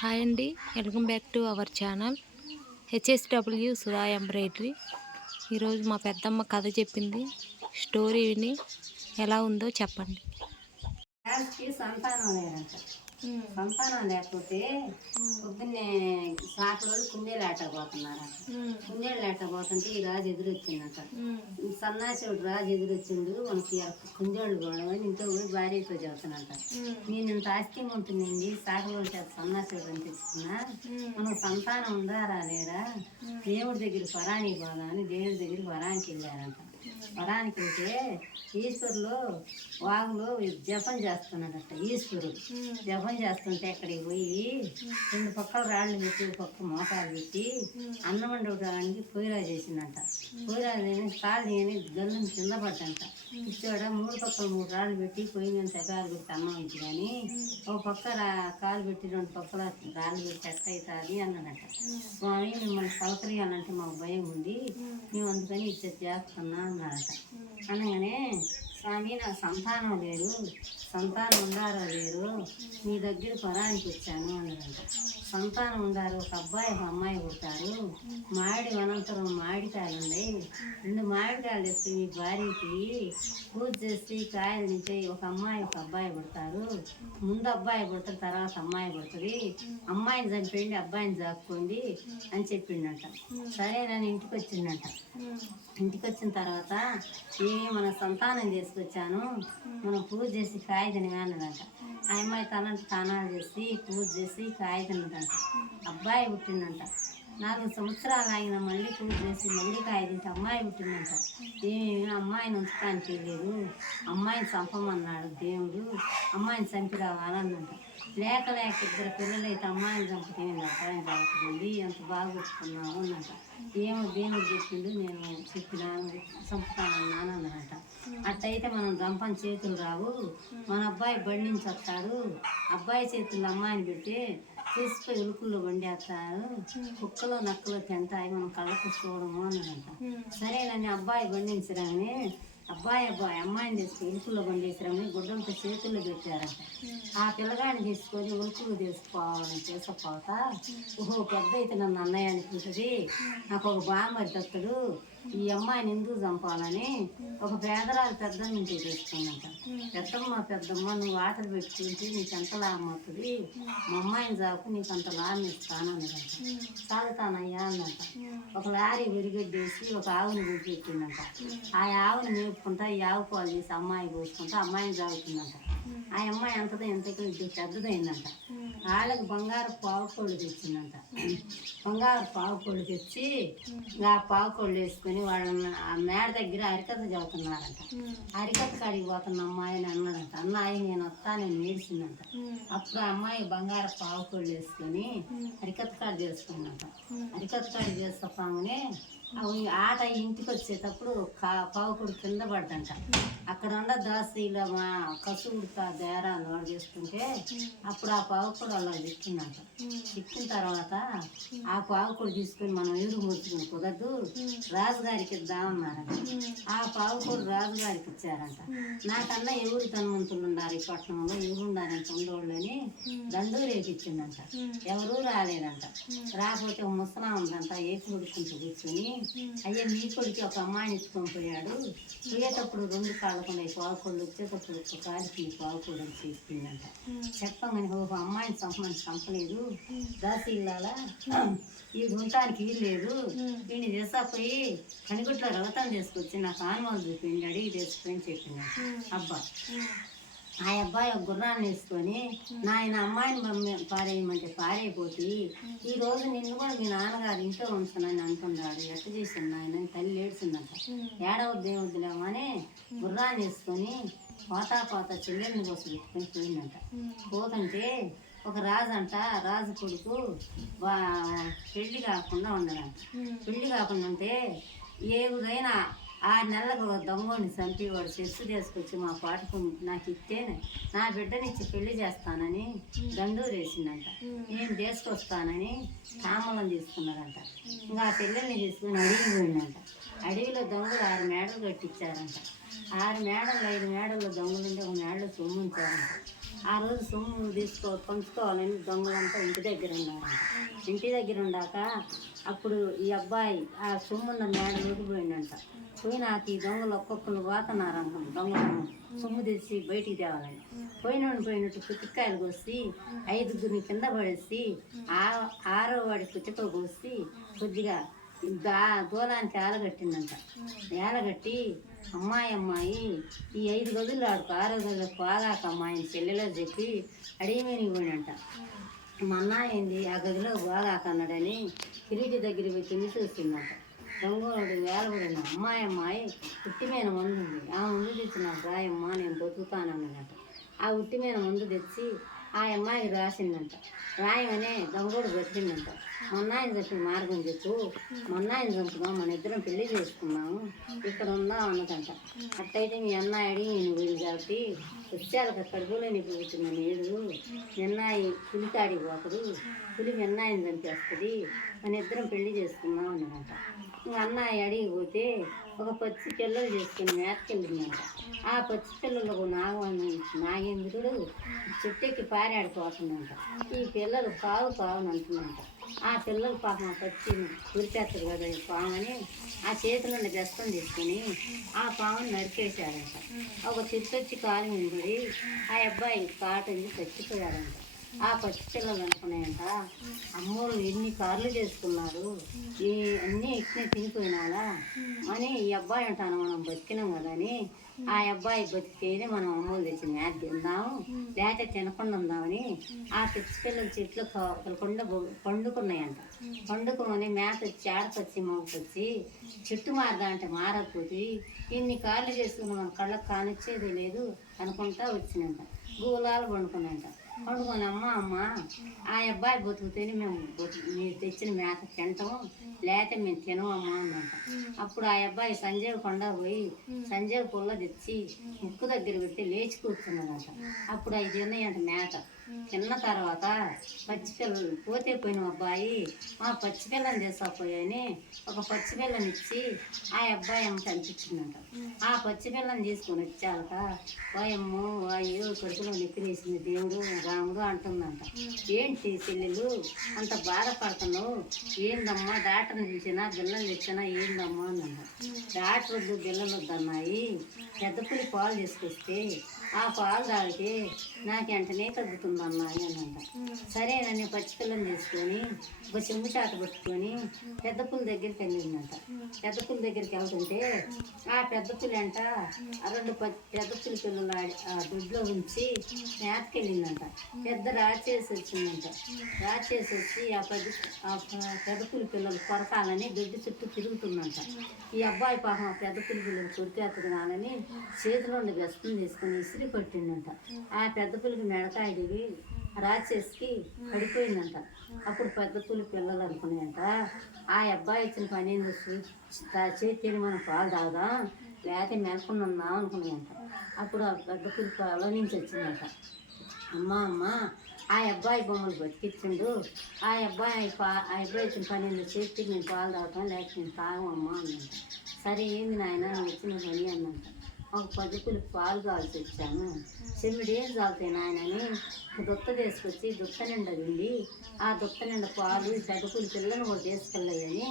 Hi అండి. Welcome back to our channel. H S W Sudha embroidery. ఈరోజు మా పెద్దమ్మ కథ చెప్పింది. స్టోరీ ఎలా ఉందో చెప్పండి. సంతానం లేదంట. సంతానం లేకపోతే పొద్దున్నే సాకులోళ్ళు కుందేలు ఆటపోతున్నారంట కుందేళ్ళు ఆటపోతుంటే ఈ రాజు ఎదురొచ్చిందంట. సన్నాసుడు రాజు ఎదురొచ్చిండు మనకి కుందేళ్ళు పోవడం ఇంట్లో పోయి భార్యతో చెబుతానంట నేను ఇంత ఆస్తి ఉంటుందండి సాకులోళ్ళు చేత సన్నాసుడు అని తెచ్చుకున్నా మనకు సంతానం ఉందా రాలేరా దేవుడి దగ్గర వరానికి పోదాం అని దేవుడి దగ్గర వరానికి వెళ్ళారంట. వరానికి వెళ్తే ఈశ్వరులు వాగులో జపం చేస్తున్నాడట ఈశ్వరుడు. జపం చేస్తుంటే అక్కడికి పోయి రెండు పక్కల రాళ్ళు పెట్టి ఒక పక్క మోటాలు పెట్టి అన్నం వండడానికి పొయ్యిరా చేసిందంట. పొయ్యిరా కాలు చేయని గల్లం కింద పడ్డంట. ఇచ్చాడ మూడు పక్కల మూడు రాళ్ళు పెట్టి పొయ్యి మీద తెగాలు పెట్టి అన్నం ఇచ్చి కానీ ఒక పక్క రా కాలు పెట్టి రెండు పక్కల రాళ్ళు పెట్టి ఎట్ట అవుతుంది అన్నాడట. స్వామి మిమ్మల్ని సౌకర్యాలంటే మాకు భయం ఉంది. మేము. అందుకని ఇచ్చే చేస్తున్నా అన్నాడట అనగానే స్వామి నాకు సంతానం లేరు సంతానం ఉండారో లేరు. మీ దగ్గర పొరానికి వచ్చాను అన్నారంట. సంతానం ఉండారు. ఒక అబ్బాయి ఒక అమ్మాయి పుట్టారు మామిడి అనంతరం మామిడికాయలు ఉన్నాయి. రెండు మామిడికాయలు తెస్తే మీ భార్యకి పూజ చేసి కాయలు నుంచి ఒక అమ్మాయి ఒక అబ్బాయి పుడతారు. ముందు అబ్బాయి పుడతారు తర్వాత అమ్మాయి పుడుతుంది. అమ్మాయిని చంపేయండి అబ్బాయిని జాక్కోండి అని చెప్పిండట. సరే నన్ను ఇంటికి వచ్చిండట. ఇంటికి వచ్చిన తర్వాత ఏ మన సంతానం తీసుకొచ్చాను. మనం పూజ చేసి కాయ తినగానదంట ఆ అమ్మాయి తనంట తానాలు చేసి పూజ చేసి కాయ తిన్నదంట. అబ్బాయి పుట్టిందంట. నాలుగు సంవత్సరాలు ఆగిన మళ్ళీ పూజ చేసి మళ్ళీ కాయ తింటే అమ్మాయి పుట్టిందంట. ఏమేమి? అమ్మాయిని ఉంచడానికి లేదు. అమ్మాయిని చంపమన్నాడు దేవుడు. అమ్మాయిని చంపి రావాలన్నంట లేక లేక ఇద్దరు పిల్లలైతే అమ్మాయిని చంపితే అబ్బాయిని చంపుతుంది ఎంత బాగా పెట్టుకున్నావు అన్నట. ఏమో దేవుడు చెప్పిండు నేను చెప్పినాను చంపుతానన్నాను అన్నట అట్టయితే మనం దంపని చేతులు రావు. మన అబ్బాయి బండి నుంచి వస్తాడు. అబ్బాయి చేతుల్లో అమ్మాయిని పెట్టి తీసుకుపోయి ఉలుకుల్లో వండేస్తారు. కుక్కలో నక్కలో తింటాయి. మనం కళ్ళకు చూడము అన్నాడంట సరేనని అబ్బాయి బండించరాని అబ్బాయి అబ్బాయి అమ్మాయిని తీసుకుని ఉలుకుల్లో బండేసిరని గుడ్డంతో చేతుల్లో పెట్టారంట. ఆ పిల్లగాడిని తీసుకొని ఉలుకులు తీసుకోవాలని తీసుకుపోతా ఓహో పెద్ద అయితే నన్ను అన్నయ్య అనుకుంటుంది. నాకు ఒక బామ్మడి దత్తడు ఈ అమ్మాయిని ఎందుకు చంపాలని ఒక పేదరాలు పెద్ద నుంచి తెచ్చుకుందంట పెద్దమ్మ పెద్దమ్మ నువ్వు ఆటలు పెట్టుకుంటే నీకు ఎంత లాభం అవుతుంది? మా అమ్మాయిని చాకు నీకు అంత లాభం ఇస్తాను అన్నదంట చాలుతానయ్యా అన్నట ఒక లారీ విరిగడ్డేసి ఒక ఆవుని గుడ్డెట్టిందంట ఆ ఆవుని మేపుకుంటా ఈ ఆవు పాలు చేసి అమ్మాయి పోసుకుంటా అమ్మాయిని చాగుతుందంట ఆ అమ్మాయి ఎంతదో ఎంతకో ఇది పెద్దదైందంట. వాళ్ళకి బంగారు పావు కోళ్ళు తెచ్చిందంట. బంగారు పావు కోళ్ళు తెచ్చి ఆ పావు కోళ్ళు వేసుకొని వాళ్ళని ఆ మేడ దగ్గర అరికథ చదువుతున్నారంట. అరికథ కాడికి పోతున్న అమ్మాయి అని అన్నాడంట అన్నాయి నేను వస్తా నేను ఏడిచిందంట అప్పుడు ఆ అమ్మాయి బంగారు పావు కోళ్ళు వేసుకొని అరికథ కాడి చేసుకుందంట. అరికథ కాడి చేస్తామని అవి ఆట ఇంటికి వచ్చేటప్పుడు పావుకుడు కింద పడ్డంట. అక్కడ ఉన్న దాసీలో మా కసుగుడుతా దేరా నోడు చేసుకుంటే అప్పుడు ఆ పావుకుడు అలా చిక్కిందంట. చిక్కిన తర్వాత ఆ పావుకుడు తీసుకొని మనం ఎదురు ముచ్చుకుని కుదరదు రాజుగారికి ఇద్దామన్నారంట. ఆ పావుకుడు రాజుగారికి ఇచ్చారంట. నాకన్నా ఎవరు ధనవంతులు ఉన్నారు ఈ పట్టణంలో ఎవరు ఉండారంట ఉండోళ్ళని దండూరేకి ఇచ్చిందంట ఎవరూ రాలేదంట. రాకపోతే ఒక ముసలా ఉందంట ఏపు కొడుకుంటూ కూర్చొని అయ్యా మీ కొడుకు ఒక అమ్మాయిని ఇచ్చుకొని పోయాడు. పోయేటప్పుడు రెండు కాళ్ళకుండా ఈ పావుకోళ్ళు వచ్చేటప్పుడు ఒక కాలికి ఈ పావుకోళ్ళు అని చెప్పగానే ఒక అమ్మాయిని చంపమని చంపలేదు. దాసి ఇల్లాల? ఈ గుంటానికి వీల్లేదు వీడిని చేసాపోయి కనిగుట్లో రవతం చేసుకొచ్చి నాకు ఆనుమాలు చూపిండి అడిగి తెచ్చుకొని చెప్పింది అబ్బా. ఆ అబ్బాయి ఒక గుర్రాన్ని వేసుకొని నాయన అమ్మాయిని పారేయమంటే పారైపోతే ఈ రోజు నిన్ను కూడా మీ నాన్నగారు ఇంట్లో ఉంచునని అంటున్నాడు. ఎట్ట చేసింది నాయన? తల్లి ఏడ్చిందంట. ఏడవద్దు ఏవద్దులేమో అని గుర్రాన్ని వేసుకొని పోతా పోతా చెల్లెల్ని కోసం పెట్టుకొని పోయిందంట. పోతుంటే ఒక రాజు అంట రాజు కొడుకు పెళ్ళి కాకుండా ఉండడంట పెళ్ళి కాకుండా ఉంటే ఏదైనా ఆరు నెలలకు దొంగని చంపి వాడు చెస్సు తీసుకొచ్చి మా పాటకు నాకు ఇస్తేనే నా బిడ్డనిచ్చి పెళ్ళి చేస్తానని దండూరు వేసిందంట. నేను తీసుకొస్తానని తామలం తీసుకున్నారంట. ఇంకా ఆ పిల్లల్ని తీసుకుని అడిగిపోయిందంట. అడవిలో దొంగలు ఆరు మేడలు కట్టించారంట. ఆరు మేడలు ఐదు మేడల్లో దొంగలుంటే ఒక మేడలో సొమ్ము ఉంచారంట. ఆ రోజు సొమ్ము తీసుకో పంచుకోవాలని దొంగలంతా ఇంటి దగ్గర ఉన్నారంట. ఇంటి దగ్గర ఉండాక అప్పుడు ఈ అబ్బాయి ఆ సొమ్మున్న మేడలోకి పోయిందంట పోయినాక ఈ దొంగలు ఒక్కొక్కరు పోతున్నారంట దొంగలను సొమ్ము తెచ్చి బయటికి తేవాలని పోయినోడు పోయినట్టు పుచ్చకాయలు కోసి ఐదుగురిని కింద పడేసి ఆ ఆరో వాడి పుచ్చిక కోసి కొద్దిగా దా దూలానికి ఏలగట్టిందంట ఏలగట్టి అమ్మాయి అమ్మాయి ఈ ఐదు గదులు ఆడుకో ఆరో గదులు పోగాక అమ్మాయిని చెల్లెలో చెప్పి అడిగి మీద పోయినంట. మా అన్న ఏంది ఆ గదిలో పోగాక అన్నాడని కిరీటి దగ్గర పెట్టి చూసిందంట రంగోడు వేలబడిన అమ్మాయి అమ్మాయి ఉట్టిమైన మందు ఉంది. ఆ మందు తెచ్చి నాకు రాయమ్మా నేను బతుకుతానన్నమాట ఆ ఉట్టి మందు తెచ్చి ఆ అమ్మాయికి రాసిందంట. రాయమనే దొంగోడు మొన్న ఆయన చెప్పిన మార్గం చెప్పు. మొన్నాయన చంపుదాం మన ఇద్దరం పెళ్ళి చేసుకున్నాము ఇక్కడ ఉందాం అన్నదంట. అట్టయితే మీ అన్నయ్య అడిగి నేను వీళ్ళు కాబట్టి వచ్చాక కడుపులో నీకు పుట్టిన నీడు నిన్నాయి పులికాడికి పోకడు పులి నిన్నాయిని చంపేస్తుంది. మన ఇద్దరం పెళ్ళి చేసుకున్నాం అన్నదంట. ఇంకా అన్నయ్య అడిగి పోతే ఒక పచ్చి పిల్లలు చేసుకుని మేతకెళ్ళిందంట ఆ పచ్చి పిల్లలకు నాగవాణి నాగేంద్రుడు చెట్టెక్కి పారాడిపోతుందంట ఈ పిల్లలు పావు పావుని అంటుందంట ఆ పిల్లలు పాపం పచ్చి కురిచేస్తారు కదా ఈ పాముని ఆ చేతిలోని దస్తం తీసుకుని ఆ పాముని నరికేశాడంట ఒక చెట్టు వచ్చి కాలు మింగుడి ఆ అబ్బాయి కాటుంది చచ్చిపోయాడంట ఆ పచ్చి పిల్లలు అనుకున్నాయంట. అమ్మోరు ఎన్ని కార్లు చేసుకున్నారు? ఈ అన్నీ ఎక్కిన తినిపోయినాలా అని ఈ అబ్బాయి అంటాను మనం బతికినాం కదా అని. ఆ అబ్బాయి బతికేది మనం అమ్మోలు తెచ్చి మేత తిందాము లేక తినకుండా ఉందామని ఆ పచ్చి పిల్లల చెట్లు కొండ పండుకున్నాయంట. పండుకొని మేత వచ్చి ఆడకొచ్చి మొగకొచ్చి చెట్టు మారదా అంటే మారకపోతే ఇన్ని కార్లు చేసుకుని మనం కళ్ళకు కానిచ్చేది లేదు అనుకుంటా వచ్చినంట. గూలాలు పండుకున్నాయంట. పండుకొని అమ్మ ఆ అబ్బాయి బతుకుతేనే మేము బతు మీరు తెచ్చిన మేత తింటాము లేకపోతే మేము తినమమ్మా అన్నంట అప్పుడు ఆ అబ్బాయి సంజయ్ కొండ పోయి సంజయ్ పుల్ల తెచ్చి ముక్కు దగ్గర పెట్టి లేచి కూర్చున్నాడంట. అప్పుడు అవి తిన్నాయంట మేత. తిన్న తర్వాత పచ్చి పిల్లలు పోతే పోయిన అబ్బాయి ఆ పచ్చిపిల్లని తీసుకపోయాని ఒక పచ్చిపిల్లని ఇచ్చి ఆ అబ్బాయి అమ్మ కనిపించిందంట. ఆ పచ్చిపిల్లని తీసుకొని వచ్చాక వాయమ్మో వాయు కడుపులో నెక్కిరేసింది దేవుడు రాముడు అంటుందంట. ఏంటి చెల్లెలు అంత బాధపడుతున్నావు? ఏందమ్మా డాక్టర్ని పిలిచినా బిల్లలు తెచ్చినా ఏందమ్మా అన్నమాట డాక్టర్ వద్దు బిల్లలు వద్దన్నాయి పెద్ద పులి పాలు తీసుకొస్తే ఆ పాలు తాగితే నాకు వెంటనే తగ్గుతుందన్నాయి అనంట సరే నన్ను పచ్చిపిల్లని తీసుకొని ఒక చెంబు చాట పట్టుకొని పెద్ద పుల్ల దగ్గరికి వెళ్ళిందంట. పెద్ద పుల్ల దగ్గరికి వెళ్తుంటే ఆ పెద్ద పులి రెండు పెద్ద పుల్ల పిల్లలు ఆ దొడ్లో ఉంచి మేతకెళ్ళిందంట. పెద్ద రాచేసి వచ్చిందంట. రాచేసి వచ్చి ఆ పెద్ద ఆ పెద్ద పుల్ల పిల్లలు కొరకాలని దొడ్డి చుట్టూ తిరుగుతుందంట. ఈ అబ్బాయి పాపం ఆ పెద్ద పుల్ల పిల్లలు కొరికేతనాలని చేతిలో ఉండి వ్యస్తం తీసుకునేసి ఇసిరి కొట్టిందంట ఆ పెద్ద పులికి మెడకాయ దిగి రాచేసికి పడిపోయిందంట. అప్పుడు పెద్ద పులి పిల్లలు అనుకున్నాయంట ఆ అబ్బాయి ఇచ్చిన పని తా- చేతిని మనం పాలు తాగుదాం? లేక మెలకుండా ఉందాం అనుకున్నాయంట. అప్పుడు ఆ పెద్ద పులి పొలం నుంచి వచ్చిందంట. అమ్మ అమ్మ ఆ అబ్బాయి బొమ్మలు బతికిచ్చిండు. ఆ అబ్బాయి పా ఆ అబ్బాయి ఇచ్చిన పని చేతికి నేను పాలు తాగుతాం లేకపోతే నేను తాగమమ్మా అన్నంట సరే ఏంది నాయన నువ్వు వచ్చిన పని ఒక పద్ధతులు పాలు కాల్చి వచ్చాను చెమిడి ఏం చాలుతాయి నాయనని. దుత్త తీసుకొచ్చి దుత్త నిండా ఉంది ఆ దుత్త నిండా పాలు ఈ పెద్ద పులి పిల్లను కూడా తీసుకెళ్ళాయని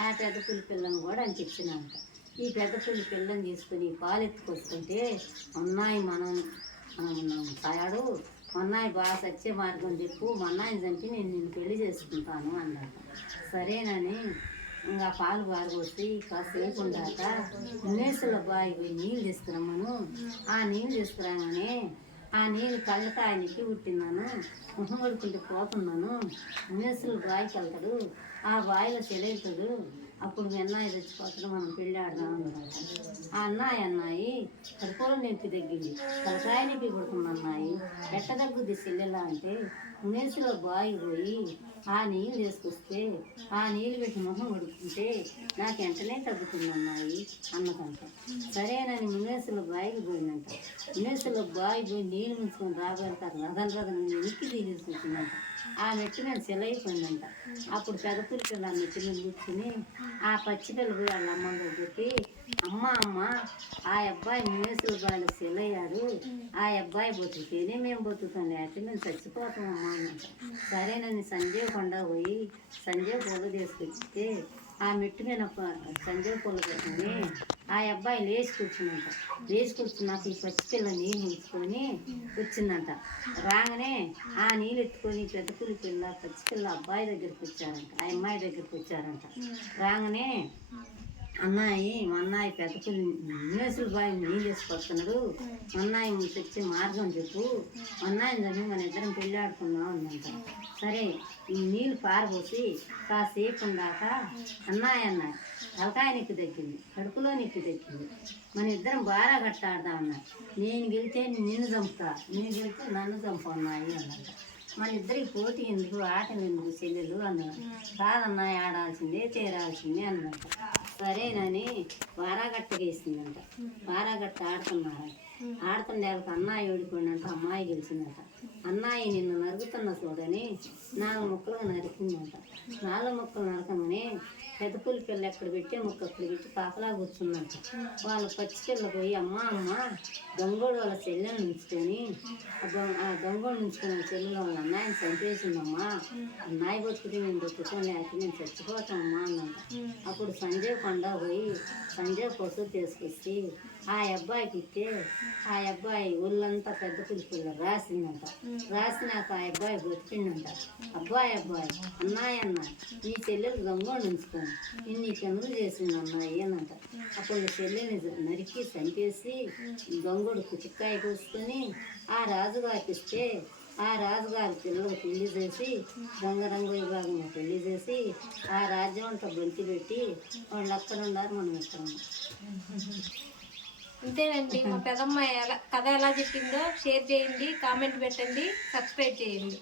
ఆ పెద్ద పులి పిల్లను కూడా అనిపించినంట ఈ పెద్ద పులి పిల్లని తీసుకుని పాలు ఎత్తుకొస్తుంటే ఉన్నాయి మనం మనం తాయాడు మొన్నాయి బాగా సత్య మార్గం చెప్పు మొన్నాయిని చంపి నేను నిన్ను పెళ్ళి చేసుకుంటాను అన్నాడు. సరేనని ఇంకా పాలు బారబోసి కాసేపు ఉండాక ఉన్నేసుల బావి పోయి నీళ్ళు తీసుకురమ్మను ఆ నీళ్ళు తీసుకురాగానే ఆ నీళ్ళు కళ్ళకాయనికి పుట్టినాను ముహం కొడుకుంటే పోతున్నాను ఉన్నేసుల బావికి వెళ్తాడు. ఆ బావిలో చెలవుతాడు అప్పుడు మీ అన్నయ్య తెచ్చుకోవచ్చు మనం పెళ్ళి ఆడదాం అన్నాడు. ఆ అన్నాయి అన్నాయి కడుపులో నొప్పి తగ్గింది. తలకాయనికి పడుతుంది అన్నాయి. ఎట్ట తగ్గుద్ది చెల్లెలా అంటే ఉనేసిలో బావి పోయి ఆ నీళ్ళు తీసుకొస్తే ఆ నీళ్ళు పెట్టి మొహం కొడుకుంటే నాకు వెంటనే తగ్గుతుందన్నాయి అన్నదంట. సరేనని మునేసులో బావికి పోయిందంట. మునేసులో బావి పోయి నీళ్ళు ముంచుకొని రాబోతారు రథం రథం ఎక్కి తీసుకొచ్చిందంట ఆ నెట్టి మీద సెలైపోయిందంట అప్పుడు పెద్ద పిల్లలు ఆ నెట్టి మీద కూర్చుని ఆ పచ్చి పిల్లలు వాళ్ళ అమ్మ దగ్గరికి అమ్మ అమ్మ ఆ అబ్బాయి మేసులు బాలు సెలయ్యారు ఆ అబ్బాయి బతుకుతేనే మేము బతుకుతాం. లేకపోతే మేము చచ్చిపోతాం అమ్మా సరేనని సంజయ్ కొండ పోయి సంజయ్ పూలు తీసుకొచ్చితే ఆ మెట్టు మీద సంజయ్ పూలు పెట్టుకుని ఆ అబ్బాయి లేచి కూర్చున్నంట లేచి కూర్చున్నాక ఈ పచ్చి పిల్ల నీళ్ళు ఉంచుకొని కూర్చుందంట రాగానే ఆ నీళ్ళు ఎత్తుకొని పెద్ద పులి పిల్ల పచ్చి పిల్ల అబ్బాయి దగ్గరికి వచ్చారంట ఆ అమ్మాయి దగ్గరికి వచ్చారంట. రాగానే అన్నాయి మొన్నాయి అన్నాయి పెద్ద బాయ్ మేసులు బాయి మొన్నాయి వేసుకొస్తున్నాడు మా అన్నాయి మార్గం చెప్పు. మా అన్నాయిని చదివి మన ఇద్దరం పెళ్ళాడుకుందాం అందంట సరే ఈ నీళ్ళు పారబోసి కాసేపు ఉండాక అన్నాయి అన్నాయి. తలకాయ నిక్కు దక్కింది కడుపులో నిక్కు దక్కింది మన ఇద్దరం బాగా కట్టాడదా అన్నాయి నేను గెలితే నిన్ను చంపుతా నేను గెలితే నన్ను చంపు అన్నాయి అన్నట మన ఇద్దరికి పోటీ ఎందుకు ఆటలు ఎందుకు చెల్లెలు అన్నారు కాదన్నా ఆడాల్సిందే తీరాల్సిందే అన్నారు సరేనని వారాగట్ట గీసిందంట వారాగట్ట ఆడుతున్నారంట ఆడుతుండే వాళ్ళకి అన్నాయి ఓడిపోయినంట అమ్మాయి గెలిచిందట. అన్నాయి నిన్ను నరుగుతున్న చూడని నాలుగు ముక్కలుగా నరికిందంట. నాలుగు ముక్కలు నరకమని పెద్ద పిల్ల ఎక్కడ పెట్టి ముక్క అక్కడ పెట్టి కాపలా కూర్చుందంట. వాళ్ళ పచ్చి పిల్ల పోయి అమ్మ అమ్మ దొంగోడు వాళ్ళ చెల్లెని ఉంచుకొని ఆ దొంగోడు ఉంచుకొని వాళ్ళ చెల్లెలు వాళ్ళ అన్నాయిని చంపేసిందమ్మా. అన్నాయి బతుకుతే మేము బతుకుతాం నేను మేము చచ్చిపోతామమ్మా అన్నంట అప్పుడు సంజయ్ కొండ పోయి సంజయ్ కోసం తీసుకొచ్చి ఆ అబ్బాయికి ఇస్తే ఆ అబ్బాయి ఒళ్ళంతా పెద్ద పిలుపుల్లో రాసిందంట. రాసినాక ఆ అబ్బాయి బతికిండంట అబ్బాయి అబ్బాయి అన్నాయి అన్న నీ చెల్లెలు దొంగ ఉంచుకొని. ఇన్ని నీ పనులు చేసింది అన్నాయి అనంట. అప్పుడు చెల్లెని నరికి చంపేసి దొంగడు కుచిక్కాయ కోసుకొని ఆ రాజుగారికి ఇస్తే ఆ రాజుగారి పిల్లలు పెళ్ళి చేసి రంగరంగ విభాగం పెళ్ళి చేసి ఆ రాజ్యం అంతా బంతి పెట్టి వాళ్ళు అక్కడ ఉన్నారు మనం ఇక్కడ అంతేనండి. మా పెదమ్మ ఎలా కథ ఎలా చెప్పిందో షేర్ చేయండి కామెంట్ పెట్టండి సబ్స్క్రైబ్ చేయండి.